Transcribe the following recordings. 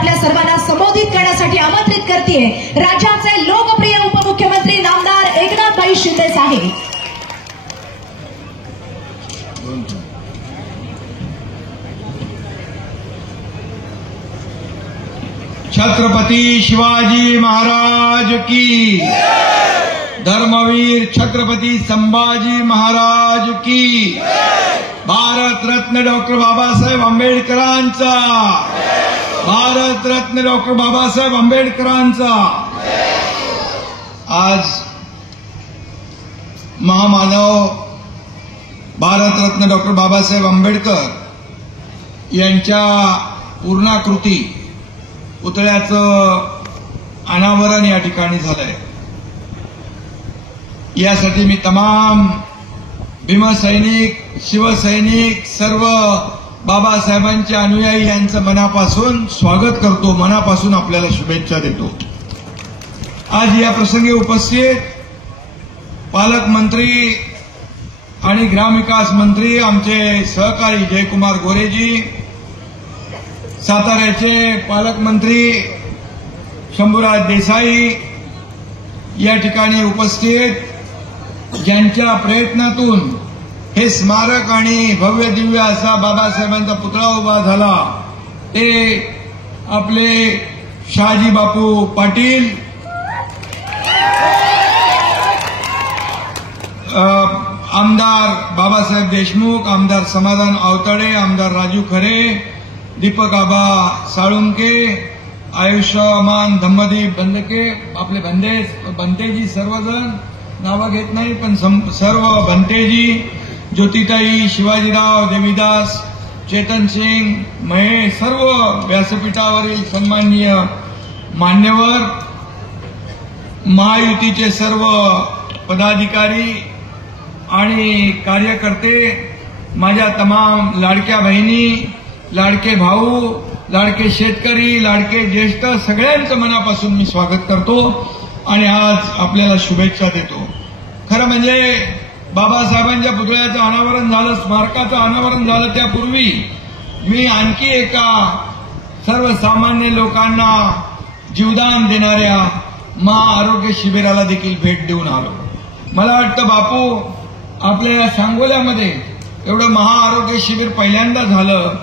आपल्या सर्वांना संबोधित करण्यासाठी आमंत्रित करते राज्याचे लोकप्रिय उपमुख्यमंत्री नामदार एकनाथभाई शिंदे साहेब। छत्रपती शिवाजी महाराज की, धर्मवीर छत्रपती संभाजी महाराज की, भारत रत्न डॉक्टर बाबासाहेब आंबेडकरांचा, भारत रत्न डॉक्टर बाबासाहेब आंबेडकरांचा। आज महामानव भारत रत्न डॉक्टर बाबासाहेब आंबेडकर यांच्या पूर्णाकृती पुतळ्याचं अनावरण या ठिकाणी झालंय। यासाठी मी तमाम भीमसैनिक, शिवसैनिक, सर्व बाबासाहेबांचे अनुयायी यांचं मनापासून स्वागत करतो, मनापासून आपल्याला शुभेच्छा देतो। आज या प्रसंगी उपस्थित पालकमंत्री आणि ग्रामविकास मंत्री आमचे सहकारी जयकुमार गोरेजी, साताऱ्याचे पालकमंत्री शंभूराज देसाई या ठिकाणी उपस्थित, ज्यांच्या प्रयत्नातून हे स्मारक आणि भव्य दिव्य असा बाबासाहेबांचा पुतळा उभा झाला, ते आपले शहाजी बापू पाटील, आमदार बाबासाहेब देशमुख, आमदार समाधान आवताडे, आमदार राजू खरे, दीपक आबा साळुंके, आयुष्यमान धम्मदीप बंदके, आपले बंतेजी, सर्वजण नावं घेत नाही पण सर्व बंतेजी, ज्योतिताई, शिवाजीराव, देवीदास, चेतन सिंग, महेश, सर्व व्यासपीठावरील सन्माननीय मान्यवर, महायुतीचे सर्व पदाधिकारी आणि कार्यकर्ते, माझ्या तमाम लाडक्या बहिणी, लाडके भाऊ, लाडके शेतकरी, लाडके ज्येष्ठ, सगळ्यांचं मनापासून मी स्वागत करतो आणि आज आपल्याला शुभेच्छा देतो। खरं म्हणजे बाबासाहेबांच्या पुतळ्याचं अनावरण झालं, स्मारकाचं अनावरण झालं, त्यापूर्वी मी आणखी एका सर्वसामान्य लोकांना जीवदान देणाऱ्या महाआरोग्य शिबिराला देखील भेट देऊन आलो। मला वाटतं बापू आपल्या सांगोल्यामध्ये एवढं महाआरोग्य शिबिर पहिल्यांदा झालं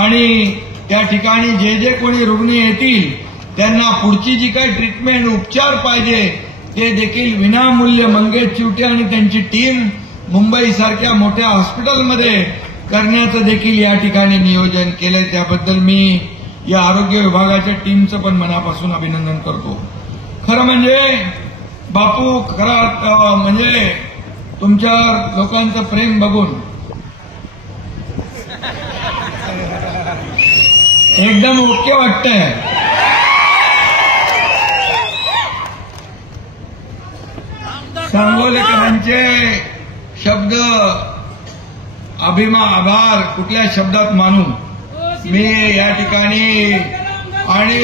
आणि त्या ठिकाणी जे कोणी रुग्ण येतील त्यांना पुढची जी काही ट्रीटमेंट, उपचार पाहिजे ते देखील विनामूल्य मंगेश चिवटे आणि त्यांची टीम मुंबईसारख्या मोठ्या हॉस्पिटलमध्ये करण्याचं देखील या ठिकाणी नियोजन केलंय। त्याबद्दल मी या आरोग्य विभागाच्या टीमचं पण मनापासून अभिनंदन करतो। खरं म्हणजे बापू, खरं म्हणजे तुमच्यावर लोकांचं प्रेम बघून एकदम ओके वाटतंय। सांगोलेकरांचे शब्द आभार कुठल्या शब्दात मानू मी या ठिकाणी, आणि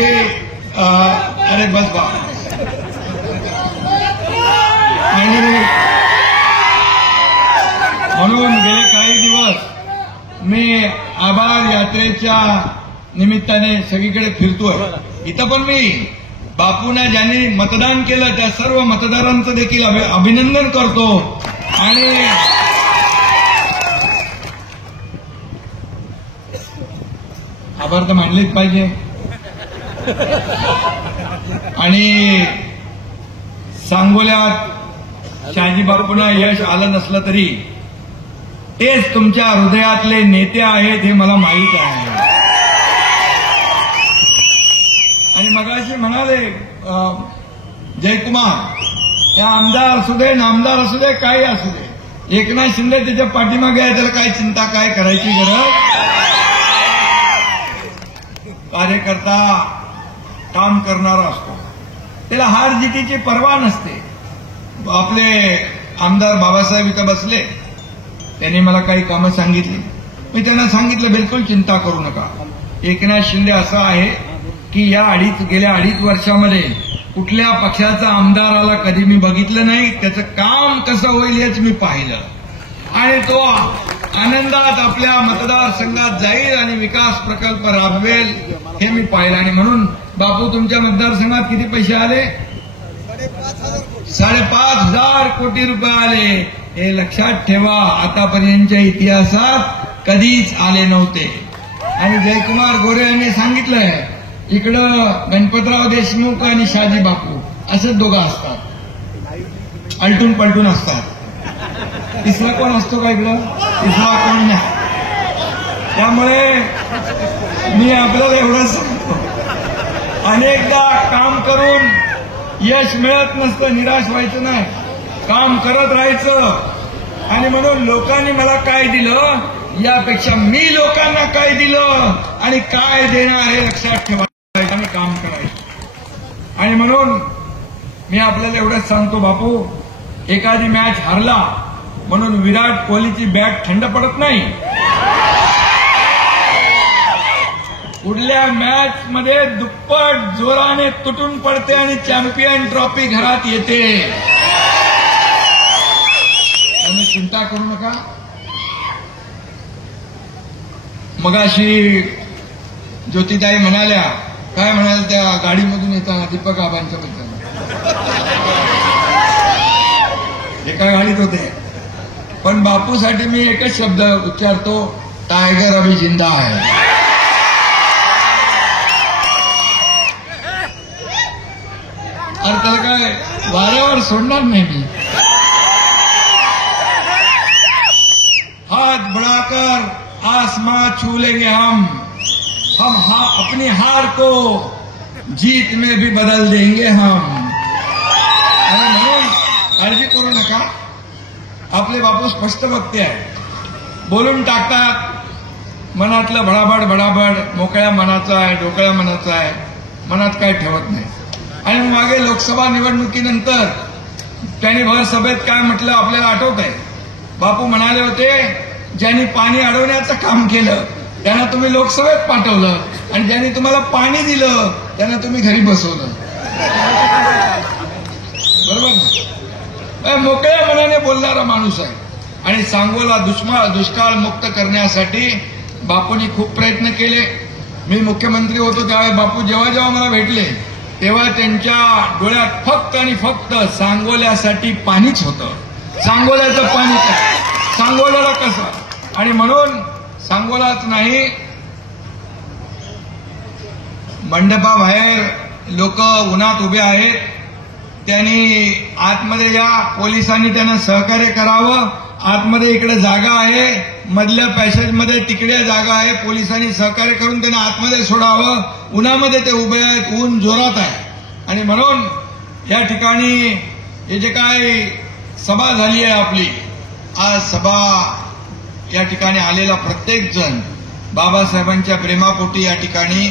अरे बस बा, आणि म्हणून गेले काही दिवस मी आभार यात्रेच्या निमित्ताने सगळीकडे फिरतोय। इथं पण मी बापूंना ज्यांनी मतदान केलं त्या सर्व मतदारांचं देखील अभिनंदन करतो आणि आभार तर मानलेच पाहिजे। आणि सांगोल्यात शहाजी बापूंना यश आलं नसलं तरी तेच तुमच्या हृदयातले नेते आहेत हे मला माहीत आहे। आणि मगाशी म्हणाले जयकुमार, या आमदार असू दे, नामदार असू दे, काही असू दे, एकनाथ शिंदे त्याच्या पाठीमागे आहे, त्याला काय चिंता, काय करायची गरज। कार्यकर्ता काम करणारा असतो, त्याला हार जितीची पर्वा नसते। आपले आमदार बाबासाहेब इथं बसले, त्यांनी मला काही कामं सांगितली, मी त्यांना सांगितलं बिलकुल चिंता करू नका। एकनाथ शिंदे असं आहे की या गेल्या 2.5 वर्षामध्ये कुठल्या पक्षाचा आमदाराला कधी मी बघितलं नाही, त्याचं काम कसं होईल हेच मी पाहिलं आणि तो आनंदात आपल्या मतदारसंघात जाईल आणि विकास प्रकल्प राबवेल हे मी पाहिलं. आणि म्हणून बापू तुमच्या मतदारसंघात किती पैसे आले? 5,500 कोटी रुपये आले. हे लक्षात ठेवा, आतापर्यंतच्या इतिहासात कधीच आले नव्हते. आणि जयकुमार गोरे यांनी सांगितलंय, इकडं गणपतराव देशमुख आणि शहाजी बापू असेच दोघं असतात, अलटून पलटून असतात. तिसरा कोण असतो का इकडं? तिसरा कोण नाही. त्यामुळे मी आपल्याला एवढंच सांगतो, अनेकदा काम करून यश मिळत नसतं, निराश व्हायचं नाही, काम करत राहायचं. आणि म्हणून लोकांनी मला काय दिलं यापेक्षा मी लोकांना काय दिलं आणि काय देणार हे लक्षात ठेवायचं आणि काम करायचं. आणि म्हणून मी आपल्याला एवढंच सांगतो बापू, एखादी मॅच हारला म्हणून विराट कोहलीची बॅट थंड पडत नाही. पुढल्या मॅच मध्ये दुप्पट जोराने तुटून पडते आणि चॅम्पियन ट्रॉफी घरात येते. तुम्ही चिंता करू नका. मगाशी ज्योतिताई म्हणाल्या, काय म्हणाल त्या गाडीमधून येताना दीपक आबांच्या बद्दल, एका गाडीत होते. पण बापूसाठी मी एकच शब्द उच्चारतो, टायगर अभी जिंदा है. अरे त्याला काय वाऱ्यावर सोडणार नाही मी. हाथ बढ़ाकर आसमां छू लेंगे हम अपनी हार को जीत में भी बदल देंगे हम. आणि म्हणून काळजी करू नका. आपले बापू स्पष्ट वक्ते आहे, बोलून टाकतात, मनातलं भडाभड भडाभड, मोकळ्या मनाचं आहे, ढोकळ्या मनाचं आहे, मनात काय ठेवत नाही. आणि मागे लोकसभा निवडणुकीनंतर त्यांनी भर सभेत काय म्हटलं आपल्याला आठवत आहे. बापू म्हणाले होते, ज्यांनी पाणी अडवण्याचं काम केलं त्यांना तुम्ही लोकसभेत पाठवलं आणि ज्यांनी तुम्हाला पाणी दिलं त्यांना तुम्ही घरी बसवलं. बरोबर ना? मोकळ्या मनाने बोलणारा माणूस आहे. आणि सांगोला दुष्काळ मुक्त करण्यासाठी बापूंनी खूप प्रयत्न केले. मी मुख्यमंत्री होतो त्यावेळी बापू जेव्हा जेव्हा मला भेटले तेव्हा त्यांच्या डोळ्यात फक्त आणि फक्त सांगोल्यासाठी पाणीच होतं. सांगोल्याचं पाणी, सांगोल्याला कसं. आणि म्हणून सांगोलाच नाही, मंडपाबाहेर लोक उन्हात उभे आहेत, त्यांनी आतमध्ये या, पोलिसांनी त्यांना सहकार्य करावं. आतमध्ये इकडे जागा आहे, मधल्या पॅसेजमध्ये तिकडे जागा आहे, पोलिसांनी सहकार्य करून त्यांना आतमध्ये सोडावं. उन्हामध्ये ते उभे आहेत, ऊन जोरात आहे. आणि म्हणून या ठिकाणी हे जे काय सभा झाली आहे आपली, आज सभा या ठिकाणी आलेला प्रत्येक जण बाबासाहेबांच्या प्रेमापोटी या ठिकाणी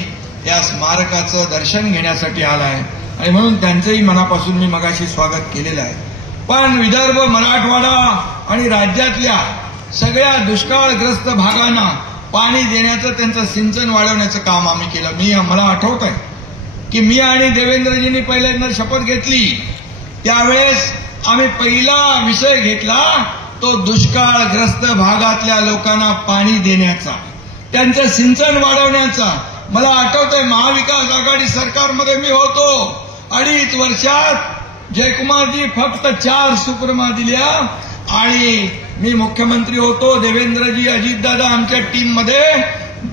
या स्मारकाचं दर्शन घेण्यासाठी आला आहे. आणि म्हणून त्यांचंही मनापासून मी मगाशी स्वागत केलेलं आहे. पण विदर्भ, मराठवाडा आणि राज्यातल्या सगळ्या दुष्काळग्रस्त भागांना पाणी देण्याचं, त्यांचं सिंचन वाढवण्याचं काम आम्ही केलं. मला आठवत आहे की मी आणि देवेंद्रजींनी पहिल्यांदा शपथ घेतली त्यावेळेस आम्ही पहिला विषय घेतला तो दुष्काळग्रस्त भागातल्या लोकांना पाणी देण्याचा, त्यांचं सिंचन वाढवण्याचा. मला आठवतंय महाविकास आघाडी सरकारमध्ये मी होतो, 2.5 वर्षात जयकुमारजी फक्त 4 सुप्रमा दिल्या आणि मी मुख्यमंत्री होतो, देवेंद्रजी, अजितदादा आमच्या टीममध्ये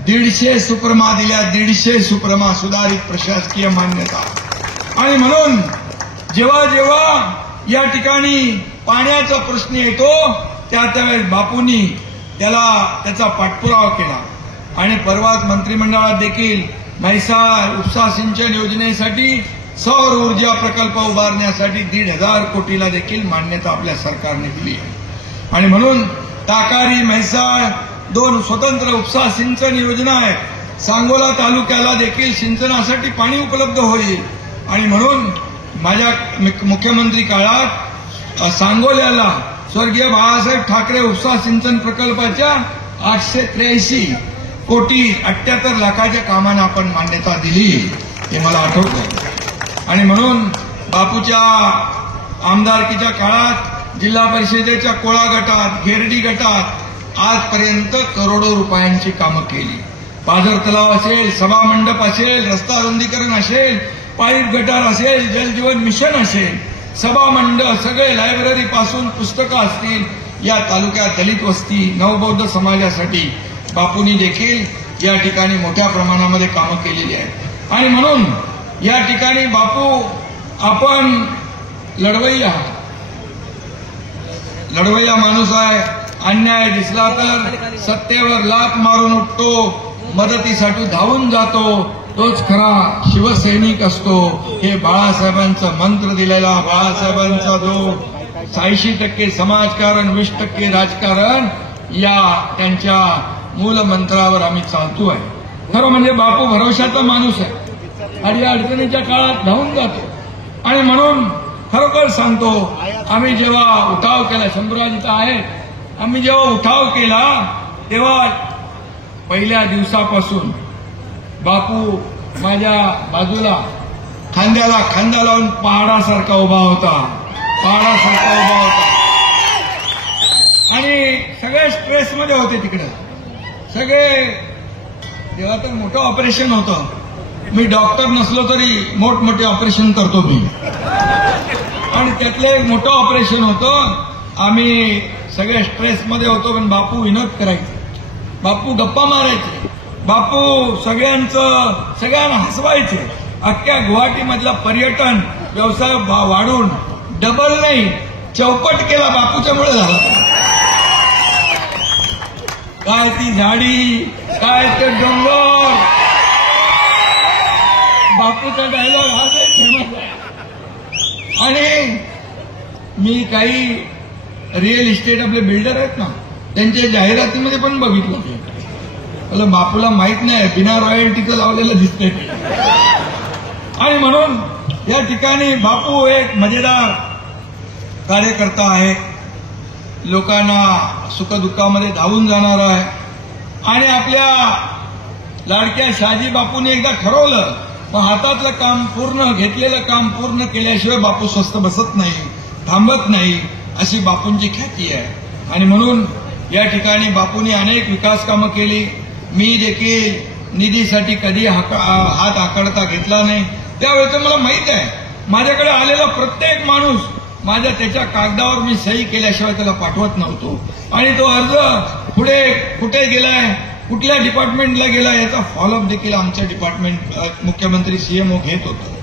150 सुप्रमा दिल्या. 150 सुप्रमा, सुधारित प्रशासकीय मान्यता. आणि म्हणून जेव्हा जेव्हा या ठिकाणी पाण्याचा प्रश्न येतो त्यावेळेस बापूंनी त्याचा पाठपुरावा केला. आणि परवाच मंत्रिमंडळात देखील म्हैसाळ उपसा सिंचन योजनेसाठी सौर ऊर्जा प्रकल्प उभारण्यासाठी 1,500 कोटीला देखील मान्यता आपल्या सरकारने दिली आहे. आणि म्हणून ताकारी, म्हैसाळ 2 स्वतंत्र उपसा सिंचन योजना आहेत. सांगोला तालुक्याला देखील सिंचनासाठी पाणी उपलब्ध होईल. आणि म्हणून माझ्या मुख्यमंत्री काळात सांगोल्याला स्वर्गीय बाळासाहेब ठाकरे उपसा सिंचन प्रकल्पाच्या 883 कोटी 78 लाखाच्या कामांना आपण मान्यता दिली, हे मला आठवतं. आणि म्हणून बापूच्या आमदारकीच्या काळात जिल्हा परिषदेच्या कोळा गटात, घेरडी गटात आजपर्यंत करोडो रुपयांची कामं केली. पाझर तलाव असेल, सभा मंडप असेल, रस्ता रुंदीकरण असेल, पाईप गटार असेल, जलजीवन मिशन असेल, सभा मंडप सगळे, लायब्ररी पासून पुस्तकं असतील. या तालुक्यात दलित वस्ती, नवबौद्ध समाजासाठी बापूंनी देखील या ठिकाणी मोठ्या प्रमाणामध्ये कामं केलेली आहेत. आणि म्हणून या ठिकाणी बापू, आपण लढवय्या माणूस आहे. अन्याय दिसला तर सत्तेवर लाथ मारून उठतो, मदतीसाठी धावून जातो, तोच खरा शिवसैनिक असतो. हे बाळासाहेबांचं मंत्र दिलेला, बाळासाहेबांचा जो 86% समाजकारण, 20% राजकारण, या त्यांच्या मूल मंत्रावर आम्ही चालतो आहे. खरं म्हणजे बापू भरवशाचा माणूस आहे आणि या अडचणीच्या काळात धावून जातो. आणि म्हणून खरोखर सांगतो, आम्ही जेव्हा उठाव केला, शंभूराजित आहेत, आम्ही जेव्हा उठाव केला तेव्हा पहिल्या दिवसापासून बापू माझ्या बाजूला खांद्याला खांदा लावून पहाडासारखा उभा होता. आणि सगळे स्ट्रेसमध्ये होते तिकडे सगळे. तेव्हा तर मोठं ऑपरेशन होतं. मी डॉक्टर नसलो तरी मोठमोठे ऑपरेशन करतो मी. आणि त्यातलं एक मोठं ऑपरेशन होतं. आम्ही सगळे स्ट्रेसमध्ये होतो, पण बापू विनोद करायचे, बापू गप्पा मारायचे, बापू सगळ्यांना हसवायचे. अख्ख्या गुवाहाटीमधला पर्यटन व्यवसाय वाढून डबल नाही चौपट केला बापूच्यामुळे झाला. काय ती झाडी, काय ते डोंगर, बापूचा डायलॉग हा फेमस आहे. आणि मी काही रिअल इस्टेट आपले बिल्डर आहेत ना, त्यांच्या जाहिरातीमध्ये पण बघितलं ते. मला बापूला माहित नाही, बिना रॉयल्टीचं लावलेलं दिसते. आणि म्हणून या ठिकाणी बापू एक मजेदार कार्यकर्ता आहे. लोकांना सुखदुःखामध्ये धावून जाणार आहे. आणि आपल्या लाडक्या शहाजी बापूंनी एकदा ठरवलं, मग हातातलं काम पूर्ण, घेतलेलं काम पूर्ण केल्याशिवाय बापू स्वस्थ बसत नाही, थांबत नाही, अशी बापूंची ख्याती आहे. आणि म्हणून या ठिकाणी बापूंनी अनेक विकास कामं केली. मी देखील निधीसाठी कधी हात आकडता घेतला नाही. त्यावेळेचं मला माहित आहे, माझ्याकडे आलेला प्रत्येक माणूस माझ्या त्याच्या कागदावर मी सही केल्याशिवाय त्याला पाठवत नव्हतो. आणि तो अर्ज पुढे कुठे गेलाय, कुठल्या डिपार्टमेंटला गेलाय, याचा फॉलोअप देखील आमच्या डिपार्टमेंट मुख्यमंत्री सीएमओ घेत होतो.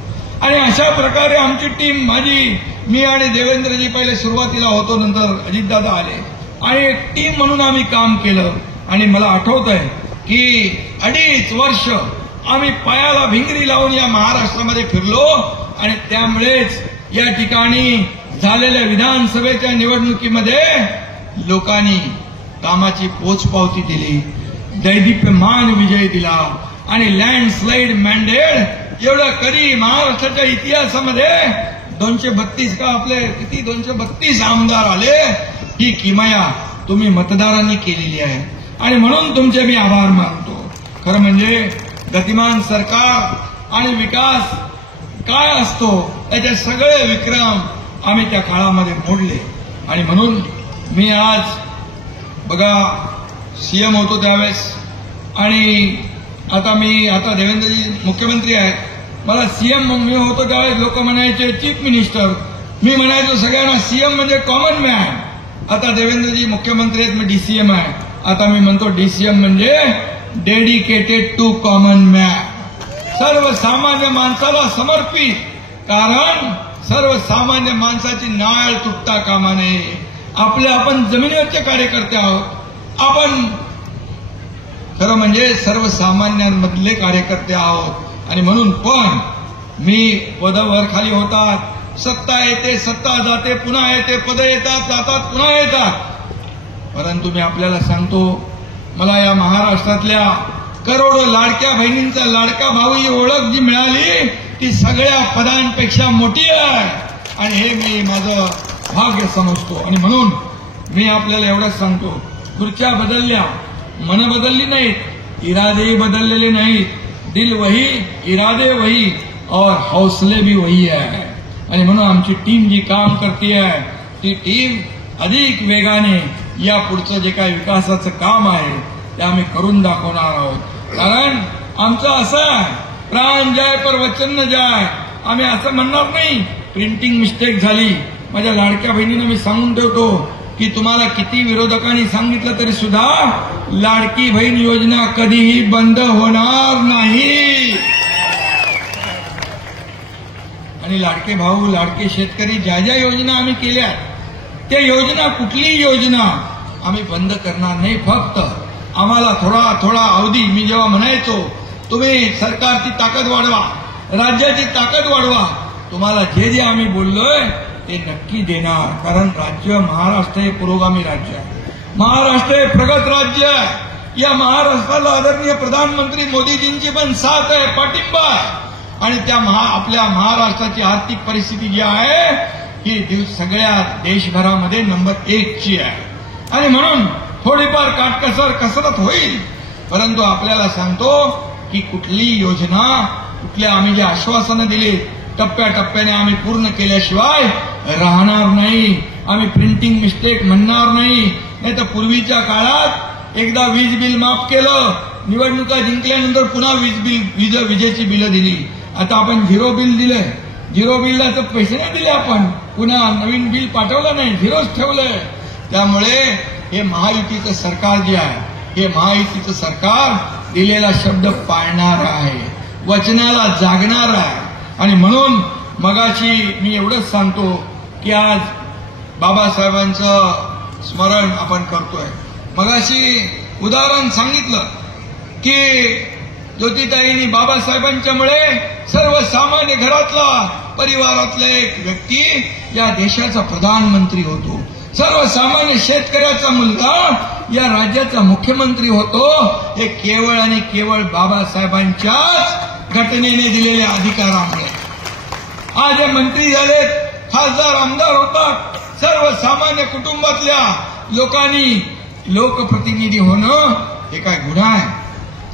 आणि अशा प्रकारे आमची टीम, मी आणि देवेंद्रजी पहिले सुरुवातीला होतो, नंतर अजितदादा आले, आणि एक टीम म्हणून आम्ही काम केलं. आणि मला आठवत आहे की 2.5 वर्ष आम्ही पायाला भिंगरी लावून या महाराष्ट्रामध्ये फिरलो. आणि त्यामुळेच या ठिकाणी झालेल्या विधानसभेच्या निवडणुकीमध्ये लोकांनी कामाची पोचपावती दिली, दैदिप्यमान विजय दिला. आणि लँडस्लाईड मॅन्डेट एवढं कधी महाराष्ट्राच्या इतिहासामध्ये 232 का आपले किती 232 आमदार आले. ही किमया तुम्ही मतदारांनी केलेली आहे. आणि म्हणून तुमचे मी आभार मानतो. खरं म्हणजे गतिमान सरकार आणि विकास काय असतो त्याचे सगळे विक्रम आम्ही त्या काळामध्ये मोडले. आणि म्हणून मी आज बघा सीएम होतो त्यावेळेस, आणि आता देवेंद्रजी मुख्यमंत्री आहेत. मला सीएम मी होतो त्यावेळेस लोक म्हणायचे चीफ मिनिस्टर, मी म्हणायचो सगळ्यांना सीएम म्हणजे कॉमन मॅन. आता देवेंद्रजी मुख्यमंत्री आहेत, मी डीसीएम आहे. आता मी म्हणतो डीसीएम म्हणजे डेडिकेटेड टू कॉमन मॅन, सर्वसामान्य माणसाला समर्पित. कारण सर्वसामान्य माणसाची नाळ तुटता कामा नये. आपण जमिनीवरचे कार्यकर्ते आहोत. आपण खरं म्हणजे सर्वसामान्यांमधले कार्यकर्ते आहोत. आणि म्हणून पण मी पदावर खाली होतात, सत्ता येते, सत्ता जाते, पुन्हा येते, पद येतात, जातात, पुन्हा येतात. परंतु मी आपल्याला सांगतो, मला या महाराष्ट्रातल्या करोडो लाडक्या बहिणींचा लाडका भाऊ ही ओळख जी मिळाली ती सगळ्या पदांपेक्षा मोठी आहे. आणि हे मी माझं भाग्य समजतो. आणि म्हणून मी आपल्याला एवढंच सांगतो, खुर्च्या बदलल्या, मन बदलली नाहीत, इरादेही बदललेले नाहीत. दिल वही, इरादे वही और हौसले भी वही आहे. आणि म्हणून आमची टीम जी काम करते आहे ती टीम अधिक वेगाने, या पुढचं जे काही विकासाचं काम आहे ते आम्ही करून दाखवणार आहोत. कारण आमचं असं आहे, प्राण जाय पर वचन न जाय. आम्ही असं म्हणणार नाही प्रिंटिंग मिस्टेक झाली. माझ्या लाडक्या बहिणींना मी सांगून ठेवतो की तुम्हाला किती विरोधकांनी सांगितलं तरी सुद्धा लाडकी बहीण योजना कधीही बंद होणार नाही. आणि लाडके भाऊ, लाडके शेतकरी, ज्या ज्या योजना आम्ही केल्या त्या योजना, कुठलीही योजना आम्ही बंद करणार नाही. फक्त आम्हाला थोडा थोडा अवधी, मी जेव्हा म्हणायचो तुम्ही सरकारची ताकद वाढवा, राज्याची ताकद वाढवा, तुम्हाला जे जे आम्ही बोललोय ते नक्की देणार. कारण राज्य महाराष्ट्र हे पुरोगामी राज्य आहे, महाराष्ट्र हे प्रगत राज्य आहे. या महाराष्ट्राला आदरणीय प्रधानमंत्री मोदीजींची पण साथ आहे, पाठिंबा आहे. आणि त्या आपल्या महाराष्ट्राची आर्थिक परिस्थिती जी आहे ही सगळ्या देशभरामध्ये नंबर 1 ची आहे. आणि म्हणून थोडीफार काटकसर कसरत होईल, परंतु आपल्याला सांगतो की कुठली योजना, कुठल्या आम्ही जे आश्वासनं दिली टप्प्याटप्प्याने आम्ही पूर्ण केल्याशिवाय राहणार नाही. आम्ही प्रिंटिंग मिस्टेक म्हणणार नाही. नाही तर पूर्वीच्या काळात एकदा वीज बिल माफ केलं, निवडणुका जिंकल्यानंतर पुन्हा विजेची बिलं दिली. आता आपण झिरो बिल दिलंय, झिरो बिलला तर पैसे नाही दिले, आपण पुन्हा नवीन बिल पाठवलं नाही, झिरोच ठेवलंय. त्यामुळे हे महायुतीचं सरकार जे आहे, हे महायुतीचं सरकार दिलेला शब्द पाळणार आहे, वचनाला जागणार आहे. आणि म्हणून मगाशी मी एवढंच सांगतो की आज बाबासाहेबांचं स्मरण आपण करतोय. मगाशी उदाहरण सांगितलं की ज्योतिताईंनी बाबासाहेबांच्यामुळे सर्वसामान्य घरातला, परिवारातला एक व्यक्ती या देशाचा प्रधानमंत्री होतो, सर्वसामान्य शेतकऱ्याचा मुलगा या राज्याचा मुख्यमंत्री होतो. हे केवळ आणि केवळ बाबासाहेबांच्याच घटनेने दिलेल्या अधिकारामुळे. आज हे मंत्री झालेत, खासदार, आमदार होतात, सर्वसामान्य कुटुंबातल्या लोकांनी लोकप्रतिनिधी होणं हे काय गुन्हा आहे?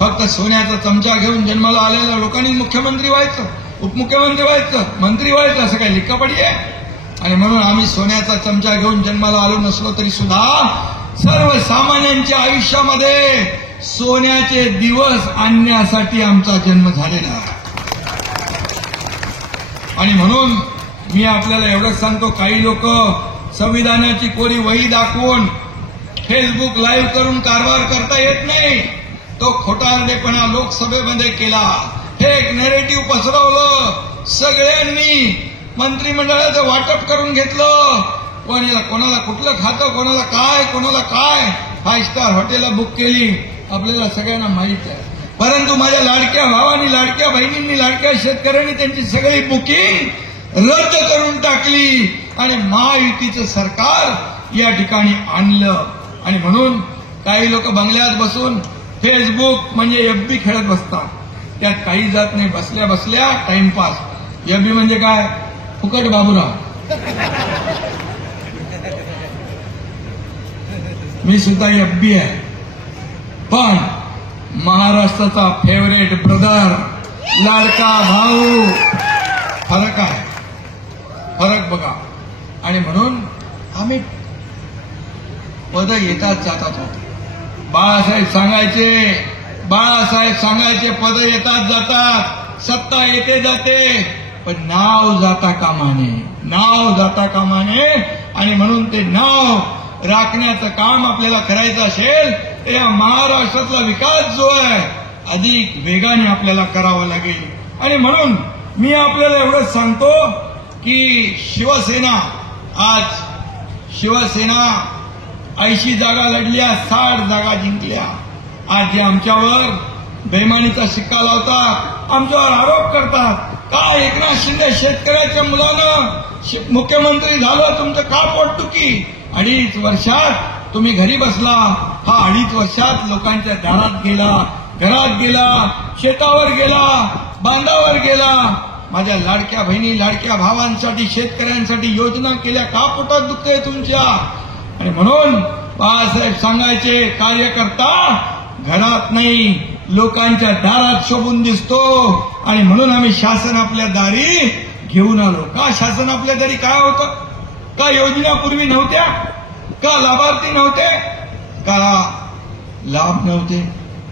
फक्त सोन्याचा चमचा घेऊन जन्माला आलेल्या लोकांनी मुख्यमंत्री व्हायचं, उपमुख्यमंत्री व्हायचं, मंत्री व्हायचं असं काही लिखापडी आहे? आणि म्हणून आम्ही सोन्याचा चमचा घेऊन जन्माला आलो नसलो तरी सुद्धा सर्वसामान्यांच्या आयुष्यामध्ये सोन्याचे दिवस आणण्यासाठी आमचा जन्म झालेला आहे. आणि म्हणून मी आपल्याला एवढंच सांगतो, काही लोक संविधानाची कोरी वही दाखवून फेसबुक लाईव्ह करून कारभार करता येत नाही, तो खोटारडेपणा लोकसभेमध्ये केला, फेक नॅरेटिव्ह पसरवलं, सगळ्यांनी मंत्रिमंडळाचं वाटप करून घेतलं, कोणाला कुठलं खातं, कोणाला काय 5 स्टार हॉटेलला बुक केली, आपल्याला सगळ्यांना माहित आहे. परंतु माझ्या लाडक्या भावांनी, लाडक्या बहिणींनी, लाडक्या शेतकऱ्यांनी त्यांची सगळी बुकिंग रद्द करून टाकली आणि महायुतीचं सरकार या ठिकाणी आणलं. आणि म्हणून काही लोक बंगल्यात बसून फेसबुक म्हणजे FB खेळत बसतात, त्यात काही जात नाही, बसल्या बसल्या टाइमपास. FB म्हणजे काय? फुकट बाबूराव. मी सुद्धा FB आहे, पण महाराष्ट्राचा फेवरेट ब्रदर, लाडका भाऊ, फरक आहे, फरक बघा. आणि म्हणून आम्ही पद येतात जातात होते. बाळासाहेब सांगायचे पद येतात जातात, सत्ता येते जाते, पण नाव जाता कामा नये. आणि म्हणून ते नाव राखण्याचं काम आपल्याला करायचं असेल तर या महाराष्ट्रातला विकास जो आहे अधिक वेगाने आपल्याला करावा लागेल. आणि म्हणून मी आपल्याला एवढंच सांगतो की शिवसेना 80 जागा लढल्या, 60 जागा जिंकल्या. आज जे आमच्यावर बेईमानीचा शिक्का लावतात, आमच्यावर आरोप करतात, का एकनाथ शिंदे शेतकऱ्याच्या मुलानं मुख्यमंत्री झालं, तुमचं का पोटदुखी? 2.5 वर्षात तुम्ही घरी बसला, हा 2.5 वर्षात लोकांच्या दारात गेला, घरात गेला, शेतावर गेला, बांधावर गेला. माझ्या लाडक्या बहिणी, लाडक्या भावांसाठी, शेतकऱ्यांसाठी योजना केल्या, का पोटात दुखतंय तुमच्या? आणि म्हणून बाळासाहेब सांगायचे, कार्यकर्ता घरात नाही लोकांच्या दारात शोभून दिसतो. आणि म्हणून आम्ही शासन आपल्या दारी घेऊन आलो. का शासन आपल्या दारी? काय होतं? का योजना पूर्वी नव्हत्या? का लाभार्थी नव्हते, का लाभ नव्हते,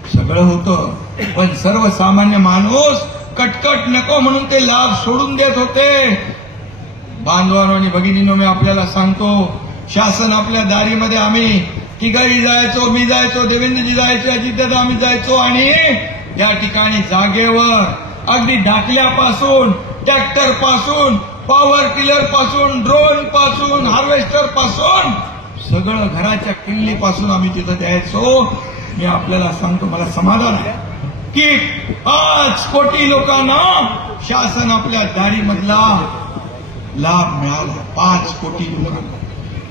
सगळं होतं, पण सर्वसामान्य माणूस कटकट नको म्हणून ते लाभ सोडून देत होते. बांधवांनो आणि भगिनींनो, मी आपल्याला सांगतो, शासन आपल्या दारीमध्ये आम्ही तिघही जायचो, मी जायचो, देवेंद्रजी जायचे, अजितदादा आम्ही जायचो आणि या ठिकाणी जागेवर अगदी दाखल्यापासून, ट्रॅक्टर पासून, पॉवर टिलर पासून, ड्रोन पासून, हार्वेस्टर पासून सगळं घराच्या किल्लीपासून आम्ही तिथं द्यायचो. मी आपल्याला सांगतो, मला समाधान आहे की 5 कोटी लोकांना शासन आपल्या दारीमधला लाभ मिळाला. 5 कोटी लोक.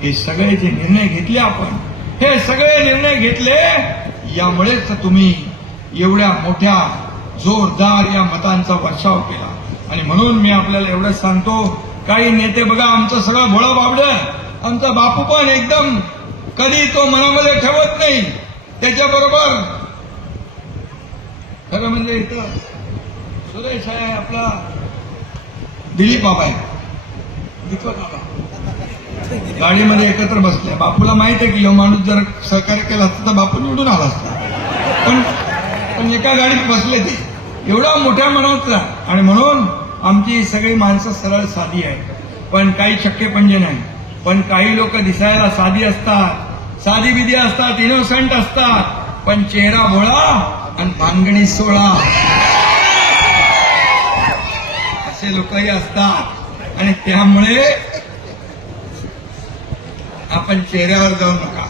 हे सगळे जे निर्णय घेतले आपण, हे सगळे निर्णय घेतले, यामुळेच तुम्ही एवढ्या मोठ्या जोरदार या मतांचा वर्षाव केला. आणि म्हणून मी आपल्याला एवढंच सांगतो, काही नेते बघा, आमचं सगळं भोळा बाबडं, आमचा बापू पण एकदम कधी तो मनामध्ये ठेवत नाही. त्याच्याबरोबर खरं म्हणजे इथं सुरेश आहे, आपला दिलीप बाबा आहे, दीपक बाबा गाडीमध्ये एकत्र बसले. बापूला माहित आहे की माणूस जर सहकार्य केलं असतं तर बापू निवडून आला असता, पण एका गाडीत बसले ते, एवढा मोठ्या मनाचा. आणि म्हणून आमची सगळी माणसं सरळ साधी आहेत, पण काही शक्यपंजे नाही. पण काही लोक दिसायला साधी असतात, साधी बिधी असतात, इनोसंट असतात, पण चेहरा भोळा आणि भानगडी सोळा असे लोकही असतात. आणि त्यामुळे आपण चेहऱ्यावर जाऊ नका.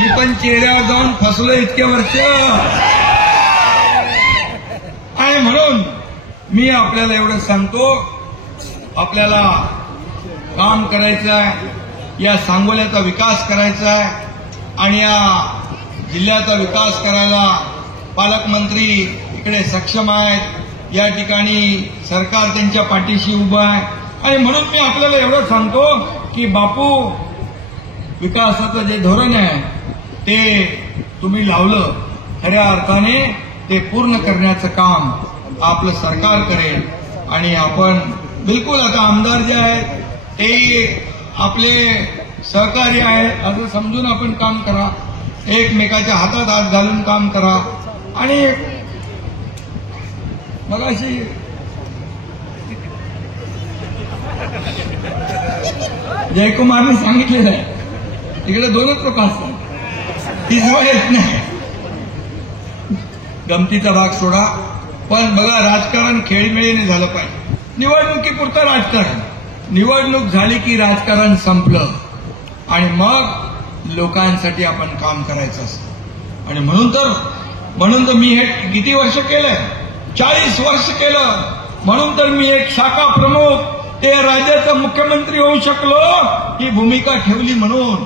मी पण चेहऱ्यावर जाऊन फसलो इतके वर्ष. आणि म्हणून मी आपल्याला एवढं सांगतो, आपल्याला काम करायचं आहे, या सांगोल्याचा विकास करायचा आहे आणि या जिल्ह्याचा विकास करायला पालकमंत्री इकडे सक्षम आहेत. या ठिकाणी सरकार त्यांच्या पाठीशी उभं आहे. आणि म्हणून मी आपल्याला एवढं सांगतो की बापू विकासाचं जे धोरण आहे ते तुम्ही लावलं, खऱ्या अर्थाने ते पूर्ण करण्याचं काम आपलं सरकार करेल. आणि आपण बिलकुल आता आमदार जे आहेत ते आपले सहकारी आहेत असं समजून आपण काम करा, एकमेकाच्या हातात हात घालून काम करा. आणि मगाशी जयकुमारने सांगितलेलं आहे, तिकडे 2च लोक असतात, तिसरं येत नाही. गमतीचा भाग सोडा, पण बघा, राजकारण खेळमेळीने झालं पाहिजे. निवडणुकीपुरतं राजकारण, निवडणूक झाली की राजकारण संपलं आणि मग लोकांसाठी आपण काम करायचं असतं. आणि म्हणून तर मी हे किती वर्ष केलंय, 40 वर्ष केलं. म्हणून तर मी एक शाखा प्रमुख, ते राज्याचा मुख्यमंत्री होऊ शकलो, ही भूमिका ठेवली म्हणून.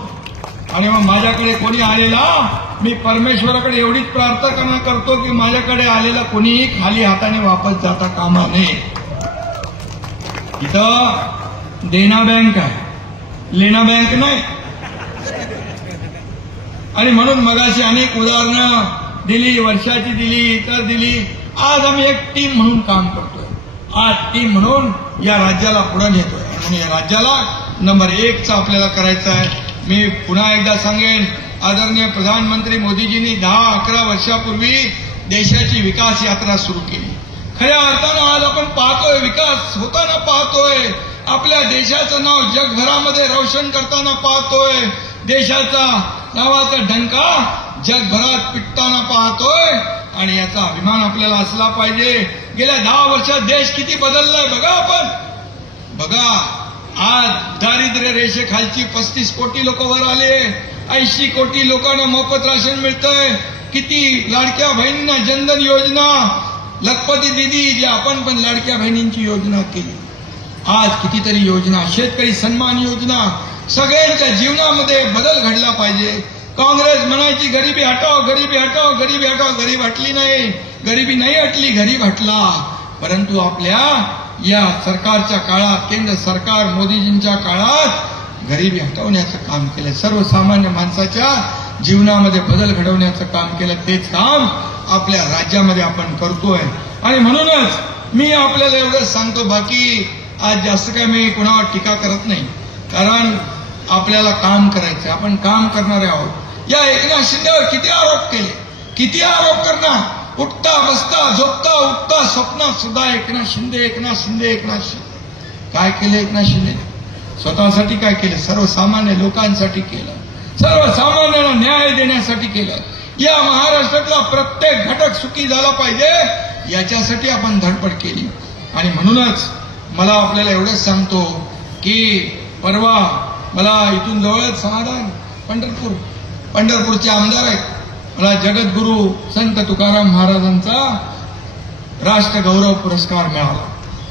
आणि मग माझ्याकडे कोणी आलेला, मी परमेश्वराकडे एवढीच प्रार्थना करतो की माझ्याकडे आलेला कोणीही खाली हाताने वापस जाता कामा नये. इथं देना बँक आहे, लेना बँक नाही. आणि म्हणून मगाशी अनेक उदाहरणं दिली, वर्षाची दिली, इतर दिली. आज आम्ही एक टीम म्हणून काम करतोय. आज टीम म्हणून या राज्याला पुढे नेतोय आणि या राज्याला नंबर 1चा आपल्याला करायचं आहे. मी पुन्हा एकदा सांगेन, आदरणीय प्रधानमंत्री मोदीजींनी 10-11 वर्षापूर्वी देशाची विकास यात्रा सुरू केली. खऱ्या अर्थानं आज आपण पाहतोय, विकास होताना पाहतोय, आपल्या देशाचं नाव जगभरामध्ये रोशन करताना पाहतोय, देशाचा नावाचा डंका जगभरात पिटताना पाहतोय. आणि याचा अभिमान आपल्याला असला पाहिजे. गेल्या 10 वर्षात देश किती बदललाय बघा आपण. बघा, आज दारिद्र्य रेषेखालची 35 कोटी लोक वर आले, 80 कोटी लोकांना मोफत राशन मिळतंय. किती लाडक्या बहिणींना जनधन योजना, लखपती दिदी, जे आपण पण लाडक्या बहिणींची योजना केली. आज कितीतरी योजना, शेतकरी सन्मान योजना, सगळ्यांच्या जीवनामध्ये बदल घडला पाहिजे. काँग्रेस म्हणायची गरिबी हटाव, गरिबी हटाव, गरिबी हटाव. गरीब हटली नाही, गरिबी नाही हटली, गरीब हटला. परंतु आपल्या या सरकारच्या काळात, केंद्र सरकार मोदीजींच्या काळात गरिबी हटवण्याचं काम केलं, सर्वसामान्य माणसाच्या जीवनामध्ये बदल घडवण्याचं काम केलं. तेच काम आपल्या राज्यामध्ये आपण करतोय. आणि म्हणूनच मी आपल्याला एवढंच सांगतो, बाकी आज जास्त काय मी कुणावर टीका करत नाही, कारण आपल्याला काम करायचं, आपण काम करणारे आहोत. या एकनाथ शिंदेवर किती आरोप केले, किती आरोप करणार. उठता बसता झोपता उठता स्वप्नात सुद्धा एकनाथ शिंदे एकनाथ शिंदे एकनाथ शिंदे. काय केलं एकनाथ शिंदे? स्वतःसाठी काय केलं? सर्वसामान्य लोकांसाठी केलं, सर्वसामान्यांना न्याय देण्यासाठी केलं. या महाराष्ट्रातला प्रत्येक घटक सुखी झाला पाहिजे याच्यासाठी आपण धडपड केली. आणि म्हणूनच मला आपल्याला एवढंच सांगतो की परवा मला इथून जवळच समाधान पंढरपूरचे आमदार आहेत. मला जगद्गुरू संत तुकाराम महाराजांचा राष्ट्रगौरव पुरस्कार मिळाला.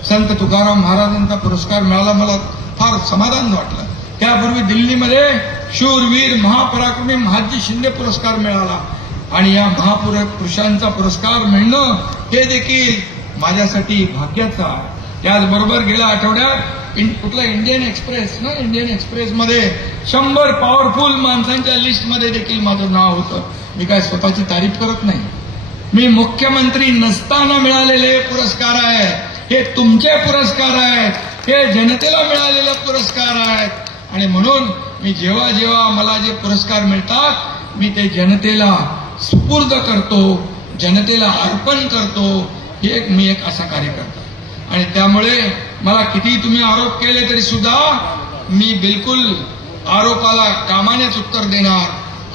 संत तुकाराम महाराजांचा पुरस्कार मिळाला, मला फार समाधान वाटलं. त्यापूर्वी दिल्लीमध्ये शूरवीर महापराक्रमी महादजी शिंदे पुरस्कार मिळाला. आणि या महापुरुषांचा पुरस्कार मिळणं हे देखील माझ्यासाठी भाग्याचं आहे. त्याचबरोबर गेल्या आठवड्यात कुठला इंडियन एक्सप्रेसमध्ये 100 पॉवरफुल माणसांच्या लिस्टमध्ये देखील माझं नाव होतं. मी काय स्वतःची तारीफ करत नाही. मी मुख्यमंत्री नसताना मिळालेले पुरस्कार आहेत, हे तुमचे पुरस्कार आहेत, हे जनतेला मिळालेले पुरस्कार आहेत. आणि म्हणून मी जेव्हा जेव्हा मला जे पुरस्कार मिळतात मी ते जनतेला सुपूर्द करतो, जनतेला अर्पण करतो. मी एक असा कार्यकर्ता. आणि त्यामुळे मला किती तुम्ही आरोप केले तरी सुद्धा मी बिलकुल आरोपाला कामानेच उत्तर देणार,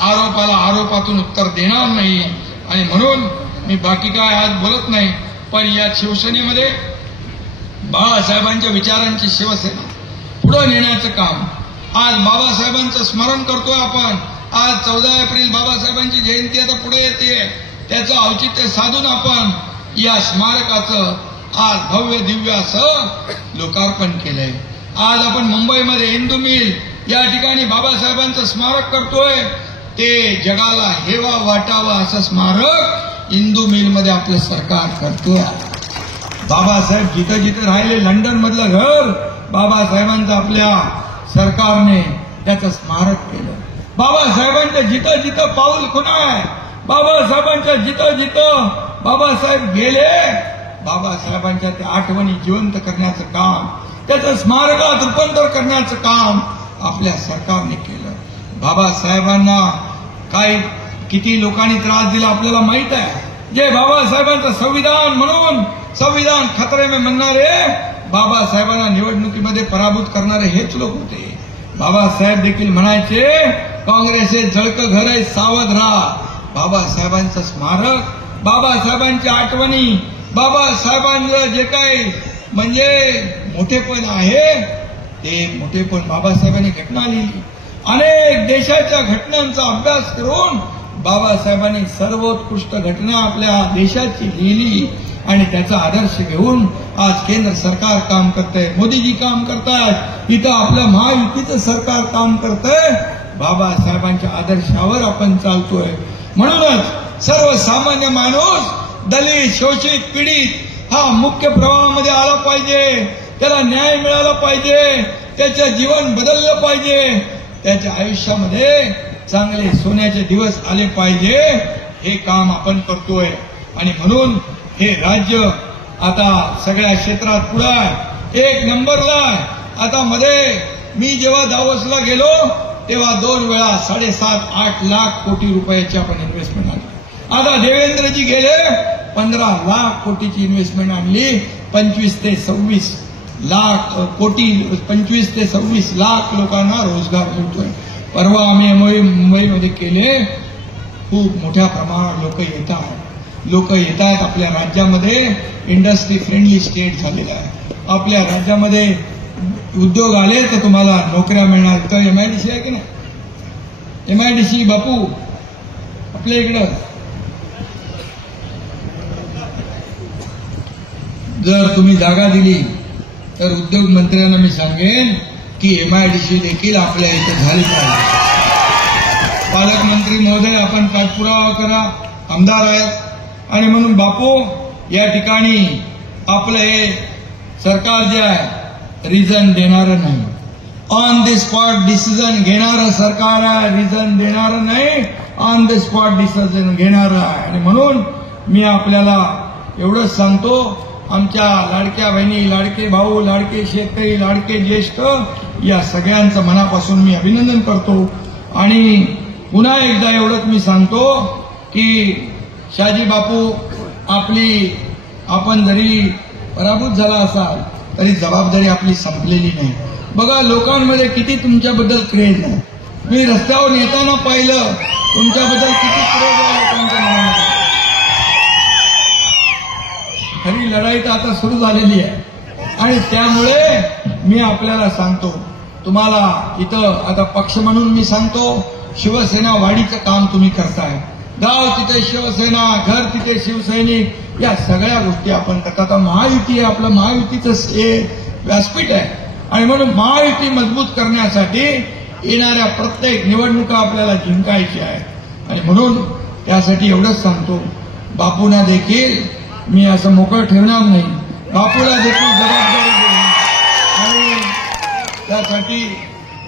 आरोपाला आरोपातून उत्तर देणार नाही. आणि म्हणून मी बाकी काय आज बोलत नाही. पण या शिवसेनेमध्ये बाळासाहेबांच्या विचारांची शिवसेना पुढे नेण्याचं काम, आज बाबासाहेबांचं स्मरण करतोय आपण. आज 14 एप्रिल बाबासाहेबांची जयंती आता पुढे येते, त्याचं औचित्य साधून आपण या स्मारकाचं आज भव्य दिव्य असं लोकार्पण केलंय. आज आपण मुंबईमध्ये हिंदू मिल या ठिकाणी बाबासाहेबांचं स्मारक करतोय. ते जगाला हेवा वाटावं असं स्मारक हिंदू मिलमध्ये आपलं सरकार करतोय. बाबासाहेब जिथं जिथं राहिले, लंडन मधलं घर बाबासाहेबांचं आपल्या सरकारने त्याचं स्मारक केलं. बाबासाहेबांचं जिथं जिथं पाऊल खुणा आहे, बाबासाहेबांच्या जिथं जिथं बाबासाहेब गेले, बाबासाहेबांच्या त्या आठवणी जिवंत करण्याचं काम, त्याचं स्मारकात रूपांतर करण्याचं काम आपल्या सरकारने केलं. बाबासाहेबांना किती लोकांनी त्रास दिला आपल्याला माहित आहे. जे बाबासाहेबांचं संविधान म्हणून संविधान खतरे में म्हणणारे, बाबासाहेबांना निवडणुकीमध्ये पराभूत करणारे हेच लोक होते. बाबासाहेब देखील म्हणायचे काँग्रेसचे जळकं घर आहे, सावध राहा. बाबासाहेबांचं स्मारक, बाबासाहेबांच्या आठवणी, बाबासाहेबांचं जे काही म्हणजे मोठेपण आहे ते मोठेपण बाबासाहेबांनी घटना लिहिली. अनेक देशाच्या घटनांचा अभ्यास करून बाबासाहेबांनी सर्वोत्कृष्ट घटना आपल्या देशाची लिहिली. आणि त्याचा आदर्श घेऊन आज केंद्र सरकार काम करतंय, मोदीजी काम करतायत, इथं आपलं महायुतीचं सरकार काम करतंय. बाबासाहेबांच्या आदर्शावर आपण चालतोय. म्हणूनच सर्वसामान्य माणूस, दलित, शोषित, पीडित हा मुख्य प्रवाहामध्ये आला पाहिजे, त्याला न्याय मिळाला पाहिजे, त्याचं जीवन बदललं पाहिजे, त्याच्या आयुष्यामध्ये चांगले सोन्याचे दिवस आले पाहिजे. हे काम आपण करतोय. आणि म्हणून हे राज्य आता सगळ्या क्षेत्रात पुढे आहे, 1 नंबरला. आता मध्ये मी जेव्हा दावोसला गेलो तेव्हा 2 वेळा 7.5-8 लाख कोटी रुपयाची आपण इन्व्हेस्टमेंट आणली. आता देवेंद्रजी गेले 15 लाख कोटीची इन्व्हेस्टमेंट आणली. 25 ते 26 लाख कोटी, 25 ते 26 लाख लोकांना रोजगार मिळतोय. परवा आम्ही मुंबईमध्ये केले. खूप मोठ्या प्रमाणात लोक येत आहेत. आपल्या राज्यामध्ये इंडस्ट्री फ्रेंडली स्टेट झालेला आहे. आपल्या राज्यामध्ये उद्योग आले तर तुम्हाला नोकऱ्या मिळणार. तर एमआयडीसी आहे की नाही? एमआयडीसी बापू आपल्या इकडं जर तुम्ही जागा दिली तर उद्योग मंत्र्यांना मी सांगेन की एमआयडीसी देखील आपल्या इथे झाली पाहिजे. पालकमंत्री महोदय आपण पाठपुरावा करा, आमदार आहेत. आणि म्हणून बापू या ठिकाणी आपलं हे सरकार जे आहे रिझन देणारं नाही, ऑन द स्पॉट डिसिजन घेणारं सरकार आहे. रिझन देणारं नाही, ऑन द स्पॉट डिसिजन घेणारं आहे. आणि म्हणून मी आपल्याला एवढंच सांगतो आमच्या लाडक्या बहिणी, लाडके भाऊ, लाडके शेतकरी, लाडके ज्येष्ठ या सगळ्यांचं मनापासून मी अभिनंदन करतो. आणि पुन्हा एकदा एवढंच मी सांगतो की शहाजी बापू, आपण जरी पराभूत झाला असाल तरी जबाबदारी आपली संपलेली नाही. बघा लोकांमध्ये किती तुमच्याबद्दल क्रेज आहे. मी रस्त्यावर येताना पाहिलं तुमच्याबद्दल किती क्रेज आहे लोकांच्या मनामध्ये. खरी लढाई तर आता सुरू झालेली आहे आणि त्यामुळे मी आपल्याला सांगतो, तुम्हाला इथं आता पक्ष म्हणून मी सांगतो, शिवसेना वाढीचं काम तुम्ही करताय. गाव तिथे शिवसेना, घर तिथे शिवसैनिक, या सगळ्या गोष्टी आपण करतो. आता महायुती आहे, आपलं महायुतीचं हे व्यासपीठ आहे आणि म्हणून महायुती मजबूत करण्यासाठी येणाऱ्या प्रत्येक निवडणुका आपल्याला जिंकायची आहे. आणि म्हणून त्यासाठी एवढंच सांगतो, बापूंना देखील मी असं मोकळं ठेवणार नाही. बापूला देखील जबाबदारी देईन आणि त्यासाठी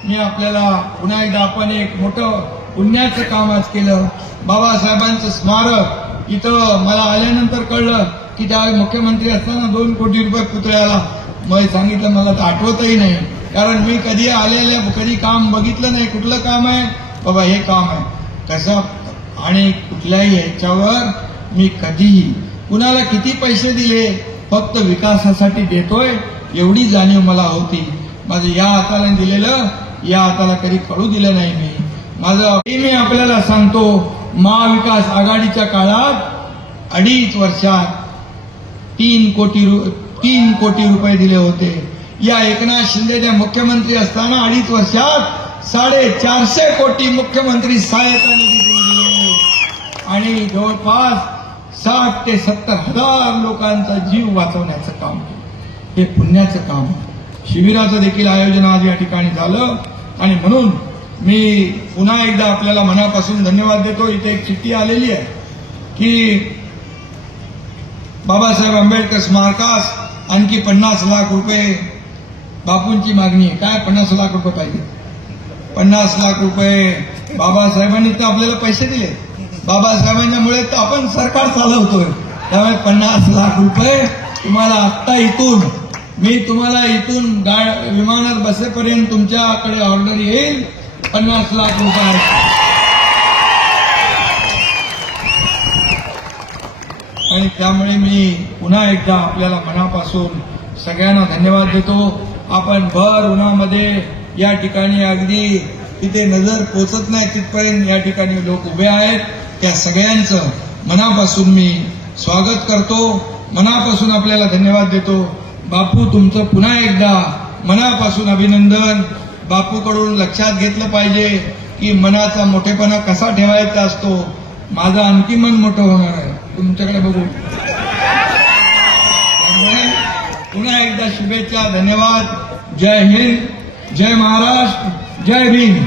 मी आपल्याला पुन्हा एकदा, आपण एक मोठं पुण्याचं काम आज केलं. बाबासाहेबांचं स्मारक इथं मला आल्यानंतर कळलं की त्यावेळी मुख्यमंत्री असताना 2 कोटी रुपये पुतळ्याला मग सांगितलं. मला तर आठवतही नाही, कारण मी कधी काम बघितलं नाही. कुठलं काम आहे बाबा, हे काम आहे कसं, आणि कुठल्याही ह्याच्यावर मी कधीही कुणाला किती पैसे दिले फक्त विकासासाठी देतोय एवढी जाणीव मला होती. माझं या हाताला दिलेलं या हाताला कधी कळू दिलं नाही. मी आपल्याला सांगतो, महाविकास आघाडीच्या काळात 2.5 वर्षात 3 कोटी रुपये दिले होते. या एकनाथ शिंदे जे मुख्यमंत्री असताना 2.5 वर्षात 450 कोटी मुख्यमंत्री सहायता निधी दिले आणि जवळपास 60 ते 70 हजार लोकांचा जीव वाचवण्याचं काम केलं. हे पुण्याचं काम. शिबिराचं देखील आयोजन आज या ठिकाणी झालं आणि म्हणून मी पुन्हा एकदा आपल्याला मनापासून धन्यवाद देतो. इथे एक चिठ्ठी आलेली आहे की बाबासाहेब आंबेडकर स्मारकास आणखी 50 लाख रुपये बापूंची मागणी आहे. काय 50 लाख रुपये पाहिजे? 50 लाख रुपये बाबासाहेबांनी तर आपल्याला पैसे दिले. बाबासाहेबांच्यामुळे तर आपण सरकार चालवतोय. त्यामुळे 50 लाख रुपये तुम्हाला आत्ता तुम्हाला इथून विमानात बसेपर्यंत तुमच्याकडे ऑर्डर येईल. 50 लाख रुपये. आणि त्यामुळे मी पुन्हा एकदा आपल्याला मनापासून सगळ्यांना धन्यवाद देतो. आपण भर उन्हामध्ये या ठिकाणी अगदी तिथे नजर पोचत नाही तिथपर्यंत या ठिकाणी लोक उभे आहेत. त्या सगळ्यांचं मनापासून मी स्वागत करतो. मनापासून आपल्याला धन्यवाद देतो. बापू, तुमचं पुन्हा एकदा मनापासून अभिनंदन. बापूकडून लक्षात घेतलं पाहिजे की मनाचा मोठेपणा कसा ठेवायचा असतो. माझं आणखी मन मोठं होणार आहे तुमच्याकडे बघू. पुन्हा एकदा शुभेच्छा, धन्यवाद. जय हिंद, जय महाराष्ट्र, जय भीम.